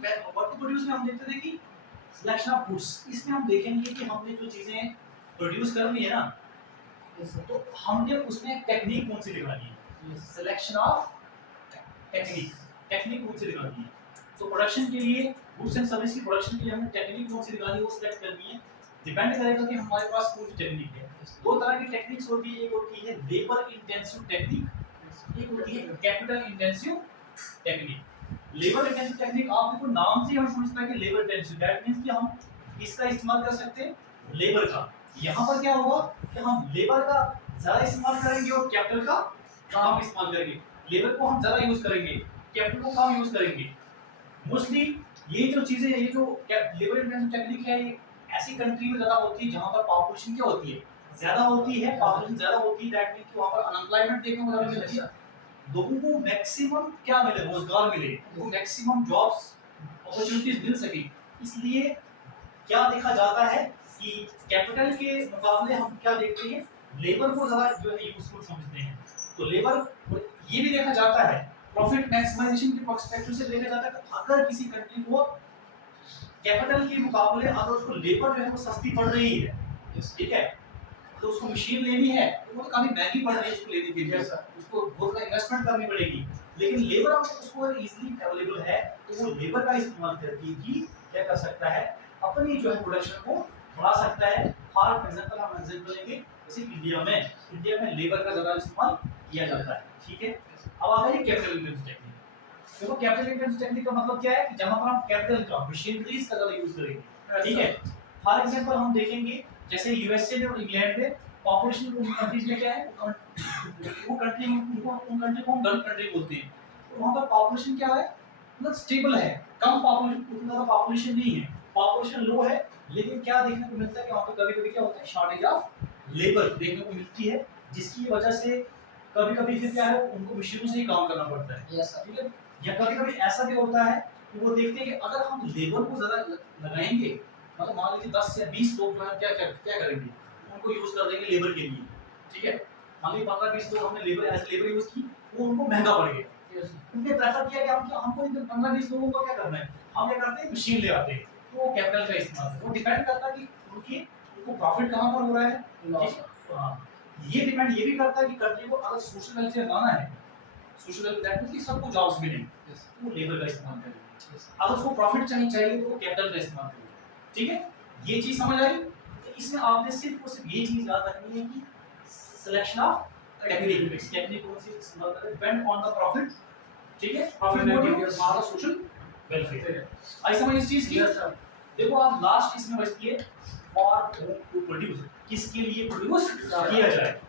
What to produce में हम देखते थे कि सिलेक्शन ऑफ गुड्स, इसमें हम देखेंगे कि हमने जो चीजें प्रोड्यूस करनी है ना, तो हमने उसमें टेक्निक कौन सी लगानी है, सिलेक्शन ऑफ टेक्निक, टेक्निक कौन सी लगानी है। तो प्रोडक्शन के लिए, गुड्स एंड सर्विस की प्रोडक्शन के लिए हमें टेक्निक कौन सी लगानी है वो सिलेक्ट करनी है। डिपेंड करेगा कि हमारे पास कौन सी टेक्निक है। दो तरह की टेक्निक्स होती है, एक होती है लेबर इंटेंसिव टेक्निक, एक होती है capital intensive technique. Labour intensive technique आप देखो नाम से हम समझते हैं कि लेबर इंटेंसिव, दैट मींस कि हम इसका इस्तेमाल कर सकते हैं लेबर का। यहाँ पर क्या होगा कि हम लेबर का ज्यादा इस्तेमाल करेंगे और कैपिटल का कम इस्तेमाल करेंगे। लेबर को हम ज्यादा यूज करेंगे, कैपिटल को कम यूज करेंगे। मोस्टली ये जो चीजें, ये जो लेबर इंटेंसिव टेक्निक है, ये ऐसी कंट्री में ज्यादा होती है जहां पर पॉपुलेशन क्या होती है, ज्यादा होती है, पॉपुलेशन ज्यादा होती है, दैट मींस कि वहां पर अनएम्प्लॉयमेंट देखने को ज्यादा मिलती है, लोगों को मैक्सिमम क्या मिले, रोजगार मिले, उनको मैक्सिमम जॉब्स अपॉर्चुनिटीज मिल सके। इसलिए क्या देखा जाता है कि कैपिटल के मुकाबले हम क्या देखते हैं, लेबर को ज्यादा जो है यूजफुल समझते हैं। तो लेबर ये भी देखा जाता है प्रॉफिट मैक्सिमाइजेशन के पर्सपेक्टिव से देखा जाता है कि अगर किसी कंट्री को कैपिटल के मुकाबले अगर उसको लेबर जो है वो सस्ती पड़ रही है, ठीक है, तो उसको मशीन लेनी है तो वो काफी महंगी पड़ रही है उसको लेने के लिए, उसको बहुत ज्यादा इन्वेस्टमेंट करनी पड़ेगी। लेकिन लेबर अगर उसको इजीली अवेलेबल है तो वो लेबर का इस्तेमाल करके ही क्या कर सकता है, अपनी जो है प्रोडक्शन को बढ़ा सकता है। फॉर एग्जांपल हम एग्जांपल लेंगे जैसे इंडिया में लेबर का ज्यादा इस्तेमाल किया जाता है, ठीक है। अब आ गई कैपिटल इंटेंसिव टेक्निक। देखो कैपिटल इंटेंसिव टेक्निक का मतलब क्या है कि जहां पर हम कैपिटल का, मशीनरीज का ज्यादा यूज करेंगे, ठीक है। फॉर एग्जांपल हम देखेंगे जैसे यूएसए में और इंग्लैंड में पॉपुलेशन उन कंट्रीज में क्या है, वो कंट्री उन कंट्री को हम गल्फ कंट्री बोलते हैं, तो वहां पर पॉपुलेशन क्या है, मतलब स्टेबल है, कम पॉपुलेशन, उतना ज्यादा पॉपुलेशन नहीं है, पॉपुलेशन लो है, लेकिन क्या देखने को मिलता है कि वहां पर कभी-कभी क्या होता है, शॉर्टेज ऑफ लेबर देखने को मिलती है, जिसकी वजह से कभी-कभी फिर क्या है, उनको मशीनों से ही काम करना पड़ता है, यस सर, ठीक है। या कभी-कभी ऐसा भी होता है कि वो देखते हैं कि अगर हम लेबर को ज्यादा लगाएंगे, मतलब मान लीजिए 10 या 20 लोग जो है क्या करेंगे, उनको यूज कर देंगे लेबर के लिए, ठीक है। मान लीजिए 15-20 लोग हमने लेबर एज लेबर यूज की, वो उनको महंगा पड़ गया, उनने प्रेफर किया कि हमको इन 15-20 लोगों को क्या करना है, हम क्या करते हैं, मशीन ले आते हैं, तो वो कैपिटल का इस्तेमाल है। वो डिपेंड करता है कि उनको प्रॉफिट कहां पर हो रहा है, ये डिपेंड ये भी करता है कि कंट्री को अगर सोशल वेलफेयर लाना है, सोशल वेलफेयर दैट मींस कि सबको जॉब्स मिले, तो लेबर का इस्तेमाल करेंगे। अगर उसको प्रॉफिट चाहिए तो वो कैपिटल का इस्तेमाल करेंगे, ठीक है। ये चीज समझ आई। तो इसमें आपने सिर्फ और सिर्फ ये चीज याद रखनी है कि सिलेक्शन ऑफ टेक्निक कौन सी इस्तेमाल करें, डिपेंड ऑन द प्रॉफिट, ठीक है। प्रॉफिट हमारा सोशल वेलफेयर, आई समझ इस चीज की। देखो आप लास्ट इसमें बचती है फॉर टू प्रोड्यूस, किसके लिए प्रोड्यूस किया जाए।